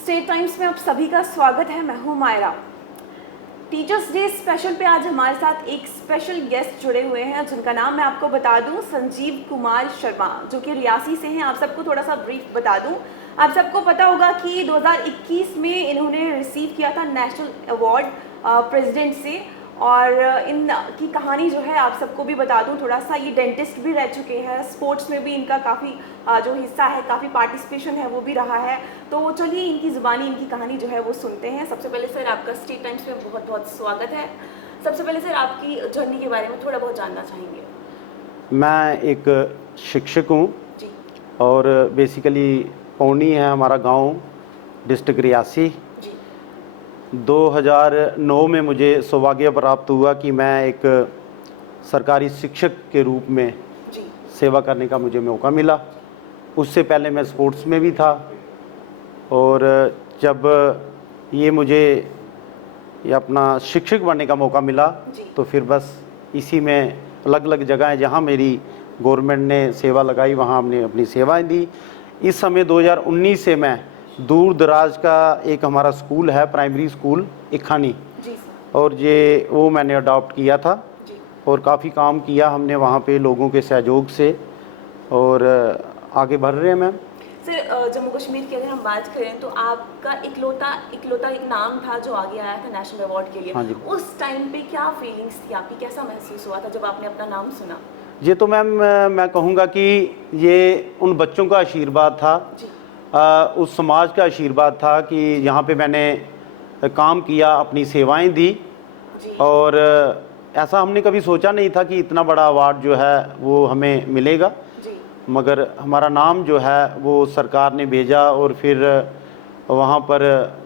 State times में आप सभी का स्वागत है। मैं हूं मायरा। टीचर्स डे स्पेशल पे आज हमारे साथ एक स्पेशल गेस्ट जुड़े हुए हैं जिनका नाम मैं आपको बता दूं, संजीव कुमार शर्मा, जो कि रियासी से हैं। आप सबको थोड़ा सा ब्रीफ बता दूं। आप सबको पता होगा कि 2021 में इन्होंने रिसीव किया था नेशनल अवार्ड प्रेसिडेंट से, और इन की कहानी जो है आप सबको भी बता दूं थोड़ा सा। ये डेंटिस्ट भी रह चुके हैं, स्पोर्ट्स में भी इनका काफ़ी जो हिस्सा है, काफ़ी पार्टिसिपेशन है वो भी रहा है। तो चलिए इनकी ज़ुबानी इनकी कहानी जो है वो सुनते हैं। सबसे पहले सर आपका स्टेट टाइम्स में बहुत बहुत स्वागत है। सबसे पहले सर आपकी जर्नी के बारे में थोड़ा बहुत जानना चाहेंगे। मैं एक शिक्षक हूँ जी और बेसिकली पौनी है हमारा गांव, डिस्ट्रिक्ट रियासी। जी 2009 में मुझे सौभाग्य प्राप्त हुआ कि मैं एक सरकारी शिक्षक के रूप में जी सेवा करने का मुझे मौका मिला। उससे पहले मैं स्पोर्ट्स में भी था, और जब ये मुझे ये अपना शिक्षक बनने का मौका मिला जी तो फिर बस इसी में अलग अलग जगहें जहाँ मेरी गवर्नमेंट ने सेवा लगाई वहाँ हमने अपनी सेवाएं दी। इस समय 2019 से मैं दूर दराज का एक हमारा स्कूल है, प्राइमरी स्कूल इखानी, जी सर और ये वो मैंने अडॉप्ट किया था जी और काफ़ी काम किया हमने वहाँ पे लोगों के सहयोग से, और आगे बढ़ रहे हैं मैम। सर जम्मू कश्मीर की अगर हम बात करें तो आपका इकलौता एक नाम था जो आगे आया था नेशनल अवार्ड के लिए। हाँ जी। उस टाइम पे क्या फीलिंग्स थी आपकी, कैसा महसूस हुआ था जब आपने अपना नाम सुना? ये तो मैम मैं कहूँगा कि ये उन बच्चों का आशीर्वाद था, जी उस समाज का आशीर्वाद था कि यहाँ पे मैंने काम किया, अपनी सेवाएं दी, जी और ऐसा हमने कभी सोचा नहीं था कि इतना बड़ा अवार्ड जो है वो हमें मिलेगा। जी मगर हमारा नाम जो है वो सरकार ने भेजा और फिर वहाँ पर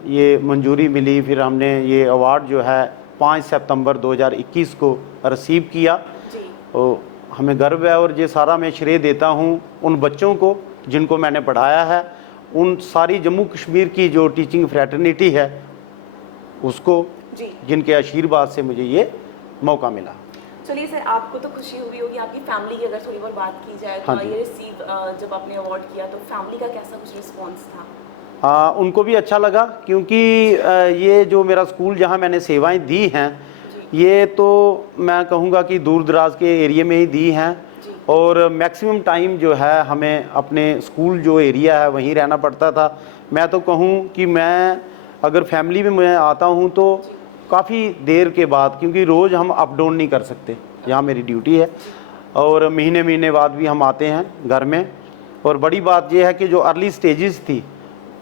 ये मंजूरी मिली। फिर हमने ये अवार्ड जो है 5 सितंबर 2021 को रिसीव किया। जी और हमें गर्व है, और ये सारा मैं श्रेय देता हूँ उन बच्चों को जिनको मैंने पढ़ाया है, उन सारी जम्मू कश्मीर की जो टीचिंग फ्रेटर्निटी है उसको, जी। जिनके आशीर्वाद से मुझे ये मौका मिला। चलिए सर, आपको तो खुशी हुई होगी, आपकी फैमिली की अगर थोड़ी बहुत बात की जाए तो हाँ जी। ये रिसीव जब आपने अवार्ड किया तो फैमिली का कैसा कुछ रिस्पॉन्स था? उनको भी अच्छा लगा, क्योंकि ये जो मेरा स्कूल जहाँ मैंने सेवाएं दी हैं जी ये तो मैं कहूँगा कि दूर दराज के एरिया में ही दी हैं, जी और मैक्सिमम टाइम जो है हमें अपने स्कूल जो एरिया है वहीं रहना पड़ता था। मैं तो कहूँ कि मैं अगर फैमिली में मैं आता हूँ तो काफ़ी देर के बाद, क्योंकि रोज़ हम अप डाउन नहीं कर सकते, यहाँ मेरी ड्यूटी है, और महीने महीने बाद भी हम आते हैं घर में। और बड़ी बात यह है कि जो अर्ली स्टेजेस थी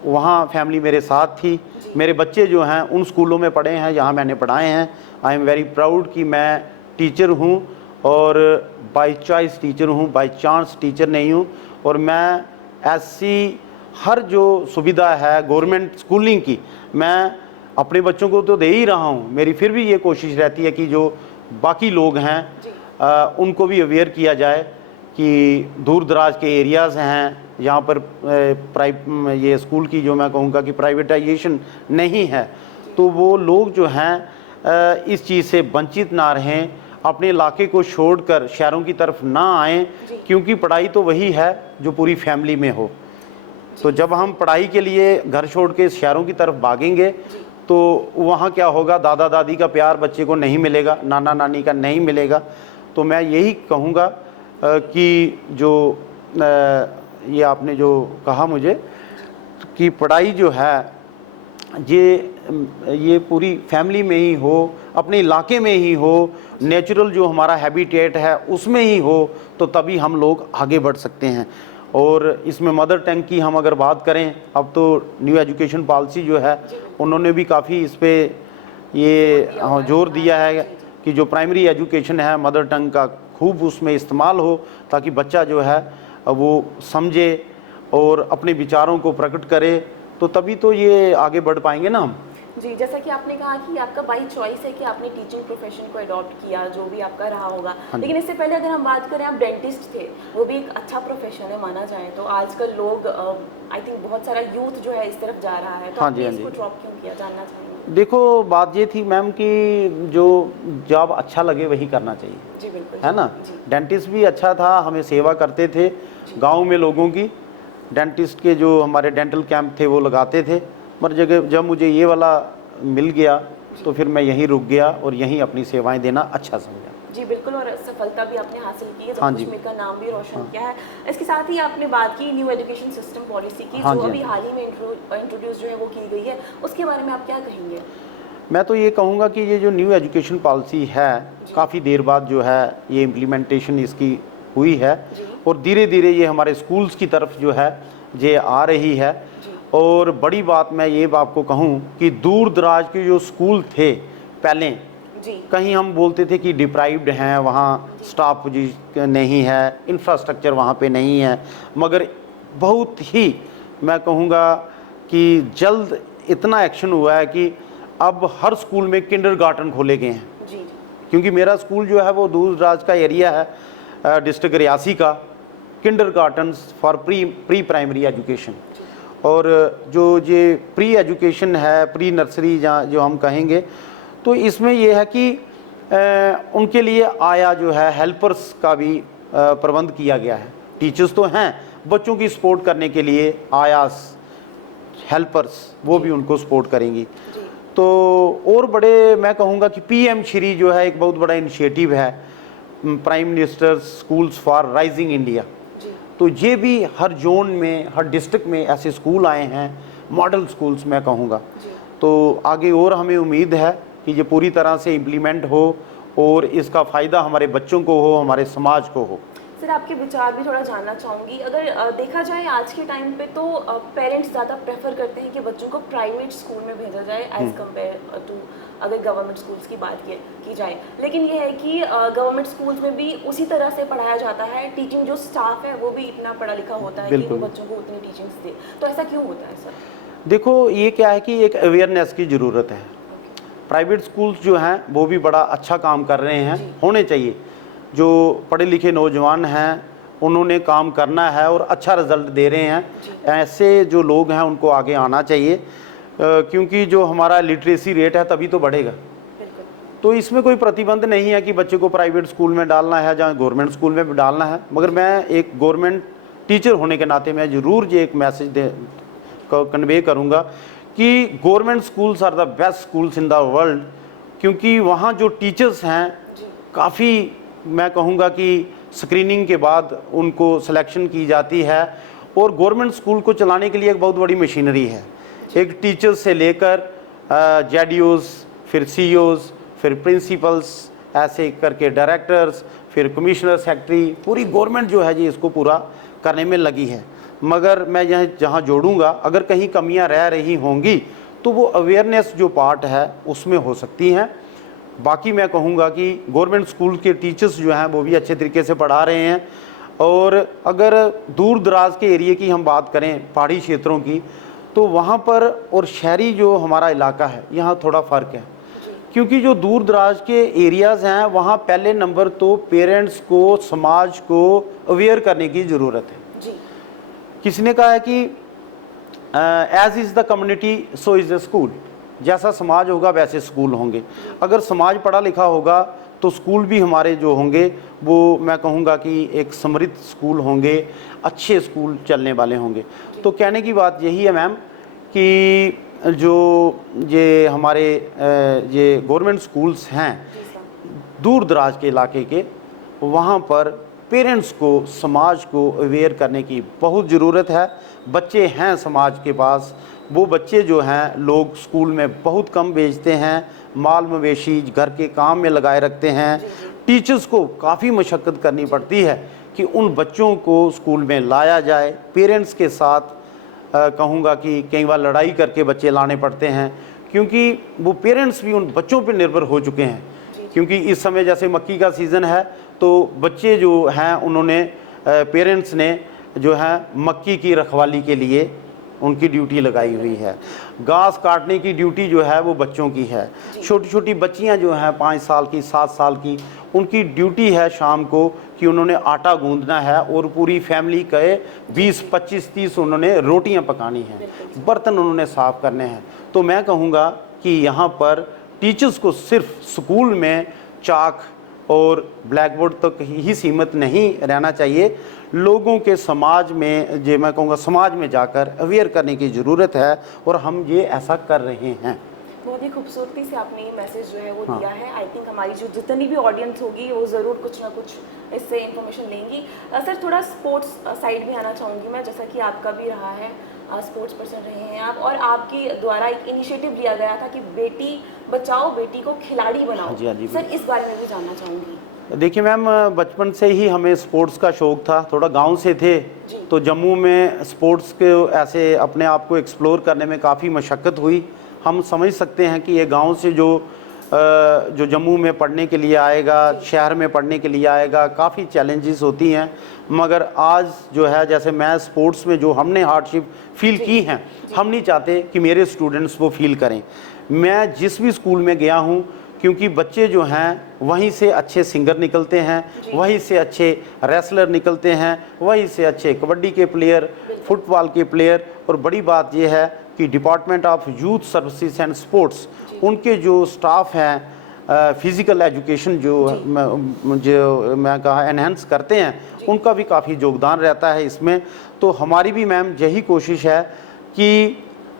वहाँ फैमिली मेरे साथ थी। मेरे बच्चे जो हैं उन स्कूलों में पढ़े हैं जहाँ मैंने पढ़ाए हैं। आई एम वेरी प्राउड कि मैं टीचर हूँ, और बाय चॉइस टीचर हूँ, बाय चांस टीचर नहीं हूँ। और मैं ऐसी हर जो सुविधा है गवर्नमेंट स्कूलिंग की मैं अपने बच्चों को तो दे ही रहा हूँ। मेरी फिर भी ये कोशिश रहती है कि जो बाकी लोग हैं उनको भी अवेयर किया जाए कि दूर दराज के एरियाज़ हैं यहाँ पर ये स्कूल की जो मैं कहूँगा कि प्राइवेटाइजेशन नहीं है, तो वो लोग जो हैं इस चीज़ से वंचित ना रहें, अपने इलाके को छोड़कर शहरों की तरफ ना आएँ, क्योंकि पढ़ाई तो वही है जो पूरी फैमिली में हो। तो जब हम पढ़ाई के लिए घर छोड़ के शहरों की तरफ भागेंगे तो वहाँ क्या होगा, दादा दादी का प्यार बच्चे को नहीं मिलेगा, नाना नानी का नहीं मिलेगा। तो मैं यही कहूँगा कि जो ये आपने जो कहा मुझे कि पढ़ाई जो है ये पूरी फैमिली में ही हो, अपने इलाके में ही हो, नेचुरल जो हमारा हैबिटेट है उसमें ही हो, तो तभी हम लोग आगे बढ़ सकते हैं। और इसमें मदर टंग की हम अगर बात करें, अब तो न्यू एजुकेशन पॉलिसी जो है उन्होंने भी काफ़ी इस पर ये जोर दिया है कि जो प्राइमरी एजुकेशन है मदर टंग का खूब उसमें इस्तेमाल हो, ताकि बच्चा जो है वो समझे और अपने विचारों को प्रकट करे, तो तभी तो ये आगे बढ़ पाएंगे ना हम। जी, जैसा कि आपने कहा कि आपका बाई चॉइस है कि आपने टीचिंग प्रोफेशन को अडॉप्ट किया, जो भी आपका रहा होगा। लेकिन इससे पहले अगर हम बात करें, आप डेंटिस्ट थे, वो भी एक अच्छा प्रोफेशन है माना जाए तो। आजकल लोग आई थिंक बहुत सारा यूथ जो है इस तरफ जा रहा है, तो आपने इसको ड्रॉप क्यों किया, जानना चाहेंगे? देखो, बात ये थी मैम कि जो जॉब अच्छा लगे वही करना चाहिए। जी बिल्कुल, है ना। डेंटिस्ट भी अच्छा था, हमें सेवा करते थे गाँव में लोगों की। डेंटिस्ट के जो हमारे डेंटल कैंप थे वो लगाते थे, पर जब मुझे ये वाला मिल गया तो फिर मैं यहीं रुक गया और यहीं अपनी सेवाएं देना अच्छा समझा। जी बिल्कुल, और सफलता भी आपने हासिल की है, हाँ जब जी। कश्मीर का नाम भी रोशन किया है। इसके साथ ही आपने बात की न्यू एजुकेशन सिस्टम पॉलिसी की, हाँ जो जी। अभी हाल ही में इंट्रोड्यूस जो है वो की गई है, उसके बारे में आप क्या कहेंगे? मैं तो ये कहूँगा कि ये जो न्यू एजुकेशन पॉलिसी है, काफ़ी देर बाद जो है ये इम्प्लीमेंटेशन इसकी हुई है जी। और धीरे धीरे ये हमारे स्कूल्स की तरफ जो है ये आ रही है। और बड़ी बात मैं ये आपको कहूँ कि दूर दराज के जो स्कूल थे पहले, जी कहीं हम बोलते थे कि डिप्राइव्ड हैं, वहाँ स्टाफ पोजीशन नहीं है, इंफ्रास्ट्रक्चर वहाँ पे नहीं है, मगर बहुत ही मैं कहूँगा कि जल्द इतना एक्शन हुआ है कि अब हर स्कूल में किंडरगार्टन खोले गए हैं। जी जी क्योंकि मेरा स्कूल जो है वो दूर दराज का एरिया है, डिस्ट्रिक्ट रियासी का, किंडरगार्टन्स फॉर प्री प्राइमरी एजुकेशन। और जो ये प्री एजुकेशन है, प्री नर्सरी जहाँ जो हम कहेंगे, तो इसमें ये है कि उनके लिए आया जो है हेल्पर्स का भी प्रबंध किया गया है। टीचर्स तो हैं, बच्चों की सपोर्ट करने के लिए आयास हेल्पर्स वो भी उनको सपोर्ट करेंगी। तो और बड़े मैं कहूँगा कि पीएम श्री जो है एक बहुत बड़ा इनिशिएटिव है, prime minister schools for rising India. तो ये भी हर जोन में, हर डिस्ट्रिक्ट में ऐसे स्कूल आए हैं, मॉडल स्कूल्स मैं कहूँगा। तो आगे और हमें उम्मीद है कि ये पूरी तरह से इम्प्लीमेंट हो और इसका फ़ायदा हमारे बच्चों को हो, हमारे समाज को हो। सर, आपके विचार भी थोड़ा जानना चाहूँगी। अगर देखा जाए आज के टाइम पे तो पेरेंट्स ज़्यादा प्रेफर करते हैं कि बच्चों को प्राइवेट स्कूल में भेजा जाए एज़ कम्पेयर टू अगर गवर्नमेंट स्कूल्स की बात की जाए। लेकिन ये है कि गवर्नमेंट स्कूल्स में भी उसी तरह से पढ़ाया जाता है, टीचिंग जो स्टाफ है वो भी इतना पढ़ा लिखा होता है कि वो बच्चों को उतनी टीचिंग्स दे। तो ऐसा क्यों होता है सर? देखो, ये क्या है कि एक अवेयरनेस की ज़रूरत है। प्राइवेट स्कूल्स जो हैं वो भी बड़ा अच्छा काम कर रहे हैं, होने चाहिए। जो पढ़े लिखे नौजवान हैं उन्होंने काम करना है और अच्छा रिज़ल्ट दे रहे हैं। ऐसे जो लोग हैं उनको आगे आना चाहिए, क्योंकि जो हमारा लिटरेसी रेट है तभी तो बढ़ेगा। तो इसमें कोई प्रतिबंध नहीं है कि बच्चे को प्राइवेट स्कूल में डालना है या गवर्नमेंट स्कूल में भी डालना है। मगर मैं एक गवर्नमेंट टीचर होने के नाते मैं ज़रूर ये एक मैसेज कन्वे करूँगा कि government schools are the best schools in the world, क्योंकि वहाँ जो टीचर्स हैं काफ़ी मैं कहूँगा कि स्क्रीनिंग के बाद उनको सिलेक्शन की जाती है। और गवर्नमेंट स्कूल को चलाने के लिए एक बहुत बड़ी मशीनरी है। एक टीचर्स से लेकर जेडीओज़, फिर सीईओज़, फिर प्रिंसिपल्स, ऐसे करके डायरेक्टर्स, फिर कमिश्नर, सेक्रेटरी, पूरी गवर्नमेंट जो है जी इसको पूरा करने में लगी है। मगर मैं यहाँ जहाँ जोड़ूंगा, अगर कहीं कमियाँ रह रही होंगी तो वो अवेयरनेस जो पार्ट है उसमें हो सकती हैं। बाकी मैं कहूँगा कि गवर्नमेंट स्कूल के टीचर्स जो हैं वो भी अच्छे तरीके से पढ़ा रहे हैं। और अगर दूर दराज के एरिए की हम बात करें, पहाड़ी क्षेत्रों की, तो वहाँ पर और शहरी जो हमारा इलाका है यहाँ थोड़ा फ़र्क है। क्योंकि जो दूर दराज के एरियाज़ हैं वहाँ पहले नंबर तो पेरेंट्स को, समाज को अवेयर करने की ज़रूरत है। किसी ने कहा है कि as is the community so is the school. जैसा समाज होगा वैसे स्कूल होंगे। अगर समाज पढ़ा लिखा होगा तो स्कूल भी हमारे जो होंगे वो मैं कहूँगा कि एक समृद्ध स्कूल होंगे, अच्छे स्कूल चलने वाले होंगे। तो कहने की बात यही है मैम कि जो ये हमारे ये गवर्नमेंट स्कूल्स हैं दूर दराज के इलाके के, वहाँ पर पेरेंट्स को, समाज को अवेयर करने की बहुत ज़रूरत है। बच्चे हैं समाज के पास, वो बच्चे जो हैं लोग स्कूल में बहुत कम भेजते हैं, माल मवेशी घर के काम में लगाए रखते हैं। टीचर्स को काफ़ी मशक्क़त करनी पड़ती है कि उन बच्चों को स्कूल में लाया जाए। पेरेंट्स के साथ कहूँगा कि कई बार लड़ाई करके बच्चे लाने पड़ते हैं, क्योंकि वो पेरेंट्स भी उन बच्चों पर निर्भर हो चुके हैं। क्योंकि इस समय जैसे मक्की का सीज़न है तो बच्चे जो हैं उन्होंने पेरेंट्स ने जो है मक्की की रखवाली के लिए उनकी ड्यूटी लगाई हुई है। घास काटने की ड्यूटी जो है वो बच्चों की है। छोटी छोटी बच्चियां जो हैं 5 साल की, 7 साल की, उनकी ड्यूटी है शाम को कि उन्होंने आटा गूंदना है और पूरी फैमिली के 20, 25, 30 उन्होंने रोटियां पकानी हैं, बर्तन उन्होंने साफ़ करने हैं। तो मैं कहूँगा कि यहाँ पर टीचर्स को सिर्फ स्कूल में चाक और ब्लैक बोर्ड तक ही सीमित नहीं रहना चाहिए। लोगों के समाज में, जो मैं कहूँगा समाज में जाकर अवेयर करने की ज़रूरत है और हम ये ऐसा कर रहे हैं। बहुत ही खूबसूरती से आपने ये मैसेज जो है वो हाँ। दिया है। आई थिंक हमारी जो जितनी भी ऑडियंस होगी वो ज़रूर कुछ ना कुछ इससे इन्फॉर्मेशन लेंगी। सर थोड़ा स्पोर्ट्स साइड में आना चाहूँगी मैं, जैसा कि आपका भी रहा है, स्पोर्ट्स पर्सन रहे हैं आप, और आपके द्वारा एक इनिशिएटिव लिया गया था कि बेटी बचाओ बेटी को खिलाड़ी बनाओ। हाँ जी, हाँ जी, सर इस बारे में भी जानना चाहूँगी। देखिए मैम, बचपन से ही हमें स्पोर्ट्स का शौक़ था। थोड़ा गांव से थे तो जम्मू में स्पोर्ट्स के ऐसे अपने आप को एक्सप्लोर करने में काफ़ी मशक्क़त हुई। हम समझ सकते हैं कि ये गांव से जो जम्मू में पढ़ने के लिए आएगा, शहर में पढ़ने के लिए आएगा, काफ़ी चैलेंजेस होती हैं। मगर आज जो है, जैसे मैं स्पोर्ट्स में जो हमने हार्डशिप फील की हैं, हम नहीं चाहते कि मेरे स्टूडेंट्स वो फील करें। मैं जिस भी स्कूल में गया हूँ, क्योंकि बच्चे जो हैं वहीं से अच्छे सिंगर निकलते हैं, वहीं से अच्छे रेसलर निकलते हैं, वहीं से अच्छे कबड्डी के प्लेयर, फुटबॉल के प्लेयर। और बड़ी बात यह है कि department of youth services and sports, उनके जो स्टाफ हैं फिज़िकल एजुकेशन जो मैं कहा एनहेंस करते हैं, उनका भी काफ़ी योगदान रहता है इसमें। तो हमारी भी मैम यही कोशिश है कि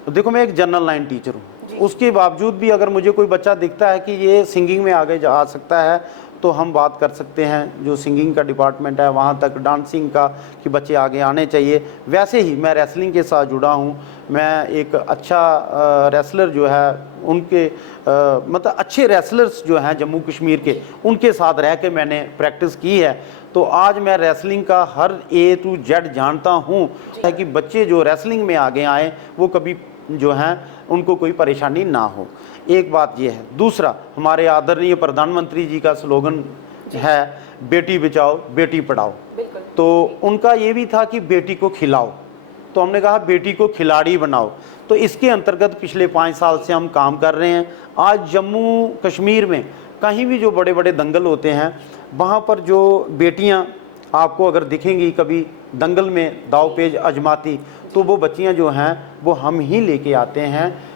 देखो, मैं एक जनरल लाइन टीचर हूँ, उसके बावजूद भी अगर मुझे कोई बच्चा दिखता है कि ये सिंगिंग में आगे जा सकता है तो हम बात कर सकते हैं। जो सिंगिंग का डिपार्टमेंट है वहाँ तक, डांसिंग का, कि बच्चे आगे आने चाहिए। वैसे ही मैं रेसलिंग के साथ जुड़ा हूँ। मैं एक अच्छा रेसलर जो है उनके मतलब अच्छे रेसलर्स जो हैं जम्मू कश्मीर के, उनके साथ रह के मैंने प्रैक्टिस की है। तो आज मैं रेसलिंग का हर A to Z जानता हूँ, ताकि बच्चे जो रेसलिंग में आगे आएँ वो कभी जो हैं उनको कोई परेशानी ना हो। एक बात ये है। दूसरा, हमारे आदरणीय प्रधानमंत्री जी का स्लोगन है बेटी बचाओ बेटी पढ़ाओ। तो उनका ये भी था कि बेटी को खिलाओ, तो हमने कहा बेटी को खिलाड़ी बनाओ। तो इसके अंतर्गत पिछले 5 साल से हम काम कर रहे हैं। आज जम्मू कश्मीर में कहीं भी जो बड़े बड़े दंगल होते हैं, वहाँ पर जो बेटियाँ आपको अगर दिखेंगी कभी दंगल में दावपेच आजमाती, तो वो बच्चियाँ जो हैं वो हम ही लेके आते हैं।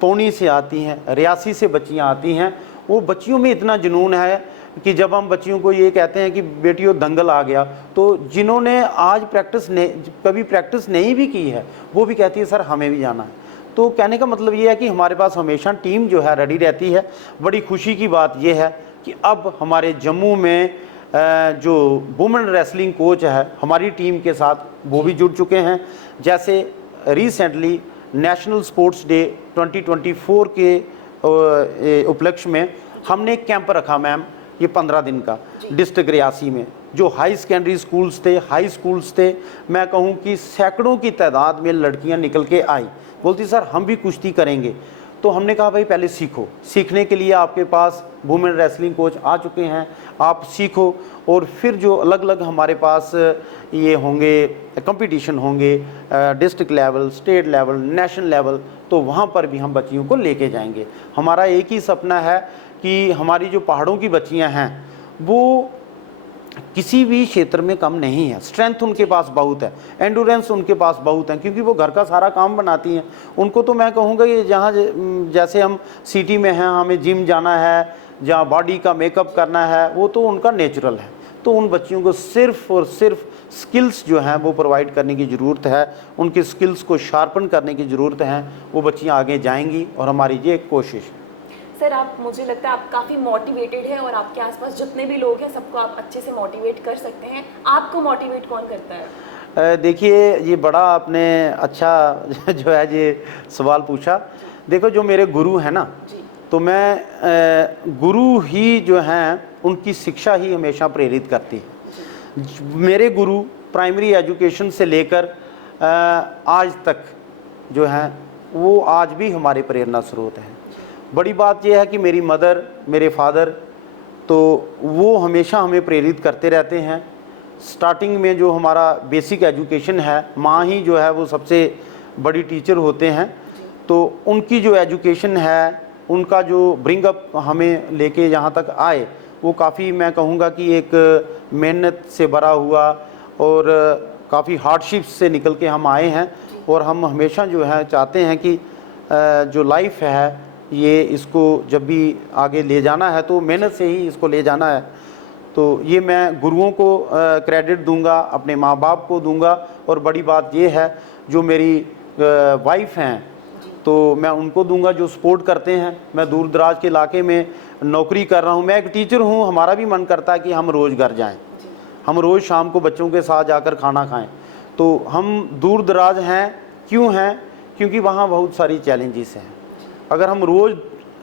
पौनी से आती हैं, रियासी से बच्चियाँ आती हैं। वो बच्चियों में इतना जुनून है कि जब हम बच्चियों को ये कहते हैं कि बेटियों दंगल आ गया, तो जिन्होंने आज कभी प्रैक्टिस नहीं भी की है, वो भी कहती है सर हमें भी जाना है। तो कहने का मतलब ये है कि हमारे पास हमेशा टीम जो है रेडी रहती है। बड़ी खुशी की बात ये है कि अब हमारे जम्मू में जो वुमेन रेसलिंग कोच है हमारी टीम के साथ, वो भी जुड़ चुके हैं। जैसे रिसेंटली नेशनल स्पोर्ट्स डे 2024 के उपलक्ष्य में हमने एक कैंप रखा मैम, ये 15 दिन का, डिस्ट्रिक्ट रियासी में। जो हाई सेकेंडरी स्कूल्स थे, हाई स्कूल्स थे, मैं कहूँ कि सैकड़ों की तादाद में लड़कियां निकल के आई, बोलती सर हम भी कुश्ती करेंगे। तो हमने कहा भाई पहले सीखो, सीखने के लिए आपके पास वुमेन रेसलिंग कोच आ चुके हैं, आप सीखो। और फिर जो अलग अलग हमारे पास ये होंगे कंपटीशन होंगे, district level, state level, national level, तो वहाँ पर भी हम बच्चियों को लेके जाएंगे। हमारा एक ही सपना है कि हमारी जो पहाड़ों की बच्चियाँ हैं वो किसी भी क्षेत्र में कम नहीं है। स्ट्रेंथ उनके पास बहुत है, एंडोरेंस उनके पास बहुत है, क्योंकि वो घर का सारा काम बनाती हैं। उनको तो मैं कहूँगा कि जहाँ जैसे हम सिटी में हैं, हमें जिम जाना है, जहाँ बॉडी का मेकअप करना है, वो तो उनका नेचुरल है। तो उन बच्चियों को सिर्फ़ और सिर्फ स्किल्स जो हैं वो प्रोवाइड करने की ज़रूरत है, उनके स्किल्स को शार्पन करने की ज़रूरत है। वो बच्चियाँ आगे जाएंगी और हमारी ये एक कोशिश है। सर आप, मुझे लगता है आप काफ़ी मोटिवेटेड हैं और आपके आसपास जितने भी लोग हैं सबको आप अच्छे से मोटिवेट कर सकते हैं। आपको मोटिवेट कौन करता है? देखिए, ये बड़ा आपने अच्छा जो है ये सवाल पूछा। देखो, जो मेरे गुरु हैं ना, तो मैं गुरु ही जो हैं उनकी शिक्षा ही हमेशा प्रेरित करती है। मेरे गुरु प्राइमरी एजुकेशन से लेकर आज तक जो हैं वो आज भी हमारे प्रेरणा स्रोत हैं। बड़ी बात यह है कि मेरी मदर, मेरे फादर, तो वो हमेशा हमें प्रेरित करते रहते हैं। स्टार्टिंग में जो हमारा बेसिक एजुकेशन है, माँ ही जो है वो सबसे बड़ी टीचर होते हैं। तो उनकी जो एजुकेशन है, उनका जो ब्रिंगअप हमें लेके यहाँ तक आए, वो काफ़ी मैं कहूँगा कि एक मेहनत से भरा हुआ और काफ़ी हार्डशिप्स से निकल के हम आए हैं। और हम हमेशा जो है चाहते हैं कि जो लाइफ है ये इसको जब भी आगे ले जाना है तो मेहनत से ही इसको ले जाना है। तो ये मैं गुरुओं को क्रेडिट दूंगा, अपने माँ बाप को दूंगा, और बड़ी बात ये है जो मेरी वाइफ हैं तो मैं उनको दूंगा जो सपोर्ट करते हैं। मैं दूर दराज के इलाके में नौकरी कर रहा हूँ, मैं एक टीचर हूँ, हमारा भी मन करता है कि हम रोज़ घर जाएं, हम रोज़ शाम को बच्चों के साथ जाकर खाना खाएं। तो हम दूर दराज हैं, क्यों हैं? क्योंकि वहाँ बहुत सारी चैलेंजेस हैं। अगर हम रोज़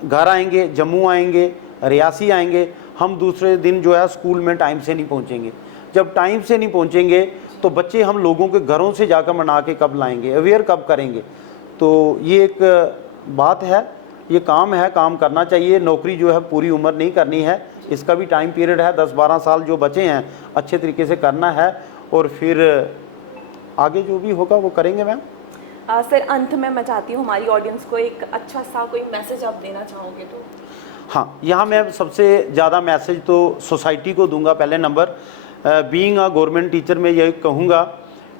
घर आएंगे, जम्मू आएंगे, रियासी आएंगे, हम दूसरे दिन जो है स्कूल में टाइम से नहीं पहुँचेंगे। जब टाइम से नहीं पहुँचेंगे तो बच्चे हम लोगों के घरों से जाकर मना के कब लाएंगे, अवेयर कब करेंगे? तो ये एक बात है, ये काम है, काम करना चाहिए। नौकरी जो है पूरी उम्र नहीं करनी है, इसका भी टाइम पीरियड है, 10-12 साल जो बचे हैं अच्छे तरीके से करना है, और फिर आगे जो भी होगा वो करेंगे। मैम सर, अंत में मैं चाहती हूँ हमारी ऑडियंस को एक अच्छा सा कोई मैसेज आप देना चाहोगे तो? हाँ, यहाँ मैं सबसे ज़्यादा मैसेज तो सोसाइटी को दूंगा। पहले number being a government teacher मैं यही कहूँगा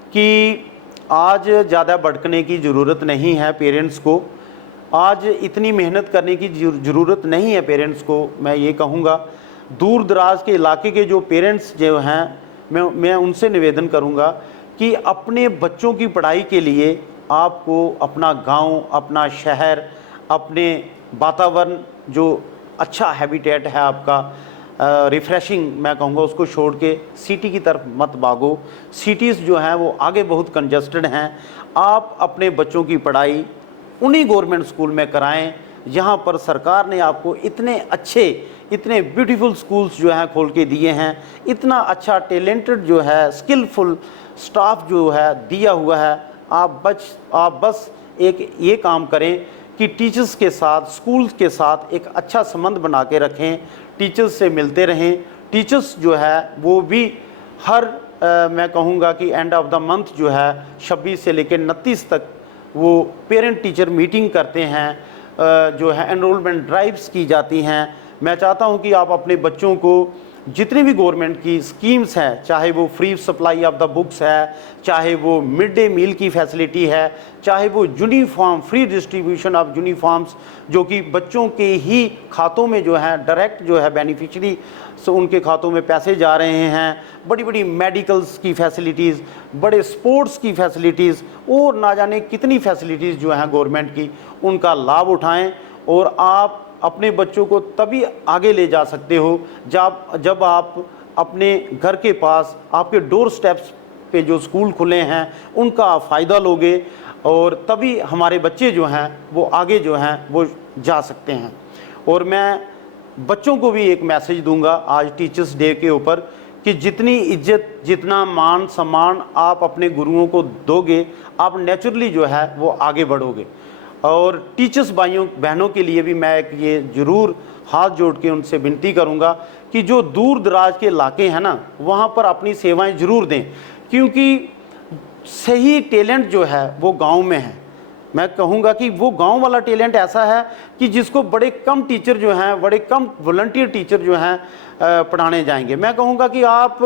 कि आज ज़्यादा भटकने की ज़रूरत नहीं है पेरेंट्स को, आज इतनी मेहनत करने की ज़रूरत नहीं है पेरेंट्स को। मैं ये कहूँगा दूर दराज के इलाके के जो पेरेंट्स जो हैं, मैं उनसे निवेदन करूँगा कि अपने बच्चों की पढ़ाई के लिए आपको अपना गांव, अपना शहर, अपने वातावरण जो अच्छा हैबिटेट है आपका, रिफ़्रेशिंग मैं कहूँगा, उसको छोड़ के सिटी की तरफ मत भागो। सिटीज़ जो हैं वो आगे बहुत कंजस्टेड हैं। आप अपने बच्चों की पढ़ाई उन्हीं गवर्नमेंट स्कूल में कराएं जहाँ पर सरकार ने आपको इतने अच्छे, इतने ब्यूटीफुल स्कूल्स जो हैं खोल के दिए हैं, इतना अच्छा टैलेंटेड जो है स्किलफुल स्टाफ जो है दिया हुआ है। आप बस एक ये काम करें कि टीचर्स के साथ, स्कूल्स के साथ एक अच्छा संबंध बना के रखें, टीचर्स से मिलते रहें। टीचर्स जो है वो भी हर मैं कहूँगा कि एंड ऑफ द मंथ जो है 26 से लेकर 29 तक वो पेरेंट टीचर मीटिंग करते हैं, जो है एनरोलमेंट ड्राइव्स की जाती हैं। मैं चाहता हूँ कि आप अपने बच्चों को जितनी भी गवर्नमेंट की स्कीम्स हैं, चाहे वो free supply of the books है, चाहे वो मिड डे मील की फैसिलिटी है, चाहे वो uniform, free distribution of uniforms जो कि बच्चों के ही खातों में जो है डायरेक्ट जो है बेनिफिशरी से उनके खातों में पैसे जा रहे हैं, बड़ी बड़ी मेडिकल्स की फैसिलिटीज़, बड़े स्पोर्ट्स की फैसिलिटीज़, और ना जाने कितनी फैसिलिटीज़ जो हैं गवर्नमेंट की, उनका लाभ उठाएं। और आप अपने बच्चों को तभी आगे ले जा सकते हो जब आप अपने घर के पास, आपके डोर स्टेप्स पे जो स्कूल खुले हैं उनका आप फ़ायदा लोगे, और तभी हमारे बच्चे जो हैं वो आगे जो हैं वो जा सकते हैं। और मैं बच्चों को भी एक मैसेज दूंगा आज टीचर्स डे के ऊपर कि जितनी इज्जत, जितना मान सम्मान आप अपने गुरुओं को दोगे, आप नेचुरली जो है वो आगे बढ़ोगे। और टीचर्स भाइयों बहनों के लिए भी मैं एक ये ज़रूर हाथ जोड़ के उनसे विनती करूंगा कि जो दूर दराज के इलाके हैं ना, वहाँ पर अपनी सेवाएं ज़रूर दें, क्योंकि सही टैलेंट जो है वो गांव में है। मैं कहूँगा कि वो गांव वाला टैलेंट ऐसा है कि जिसको बड़े कम टीचर जो हैं, बड़े कम वॉलंटियर टीचर जो हैं पढ़ाने जाएंगे। मैं कहूँगा कि आप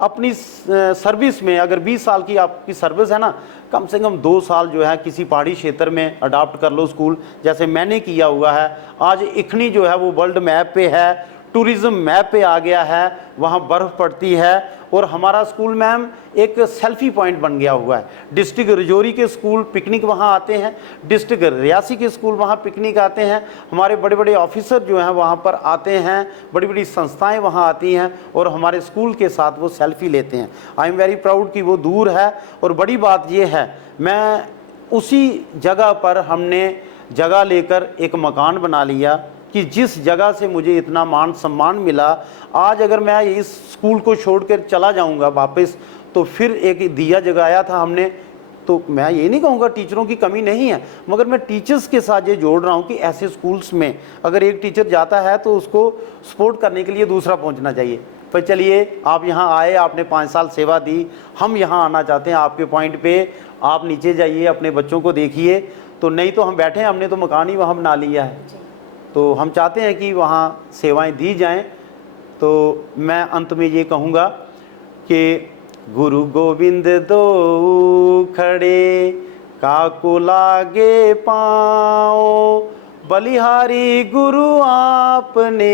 अपनी सर्विस में अगर 20 साल की आपकी सर्विस है ना, कम से कम 2 साल जो है किसी पहाड़ी क्षेत्र में अडॉप्ट कर लो स्कूल, जैसे मैंने किया हुआ है। आज इखनी जो है वो वर्ल्ड मैप पे है, टूरिज़्म मैप पे आ गया है, वहाँ बर्फ़ पड़ती है, और हमारा स्कूल मैम एक सेल्फी पॉइंट बन गया हुआ है। डिस्ट्रिक्ट रजौरी के स्कूल पिकनिक वहाँ आते हैं, डिस्ट्रिक्ट रियासी के स्कूल वहाँ पिकनिक आते हैं, हमारे बड़े बड़े ऑफिसर जो हैं वहाँ पर आते हैं, बड़ी बड़ी संस्थाएं वहाँ आती हैं और हमारे स्कूल के साथ वो सेल्फी लेते हैं। आई एम वेरी प्राउड कि वो दूर है। और बड़ी बात ये है, मैं उसी जगह पर हमने जगह लेकर एक मकान बना लिया कि जिस जगह से मुझे इतना मान सम्मान मिला, आज अगर मैं इस स्कूल को छोड़कर चला जाऊंगा वापस, तो फिर एक दिया जगाया था हमने। तो मैं ये नहीं कहूँगा टीचरों की कमी नहीं है, मगर मैं टीचर्स के साथ ये जोड़ रहा हूँ कि ऐसे स्कूल्स में अगर एक टीचर जाता है तो उसको सपोर्ट करने के लिए दूसरा पहुँचना चाहिए। पर चलिए, आप यहाँ आए, आपने 5 साल सेवा दी, हम यहाँ आना चाहते हैं आपके पॉइंट पे। आप नीचे जाइए, अपने बच्चों को देखिए। तो नहीं तो हम बैठे हैं, हमने तो मकान ही वहाँ बना लिया है, तो हम चाहते हैं कि वहाँ सेवाएं दी जाएं। तो मैं अंत में ये कहूँगा कि गुरु गोविंद दो खड़े, काको लागे पाओ, बलिहारी गुरु आपने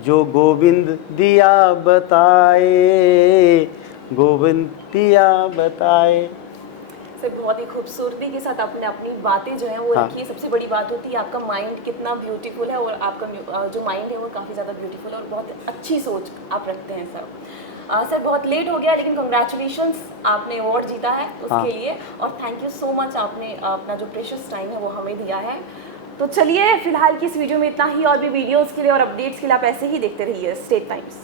जो गोविंद दिया बताए, गोविंद दिया बताए। सर बहुत ही खूबसूरती के साथ आपने अपनी बातें जो हैं वो हाँ। रखी है। सबसे बड़ी बात होती है आपका माइंड कितना ब्यूटीफुल है, और आपका जो माइंड है वो काफ़ी ज़्यादा ब्यूटीफुल है और बहुत अच्छी सोच आप रखते हैं सर। सर बहुत लेट हो गया, लेकिन कंग्रेचुलेशंस, आपने अवार्ड जीता है उसके हाँ। लिए, और थैंक यू सो मच, आपने अपना जो प्रेशियस टाइम है वो हमें दिया है। तो चलिए फिलहाल की इस वीडियो में इतना ही, और भी वीडियोज़ के लिए और अपडेट्स के लिए आप ऐसे ही देखते रहिए स्टेट टाइम्स।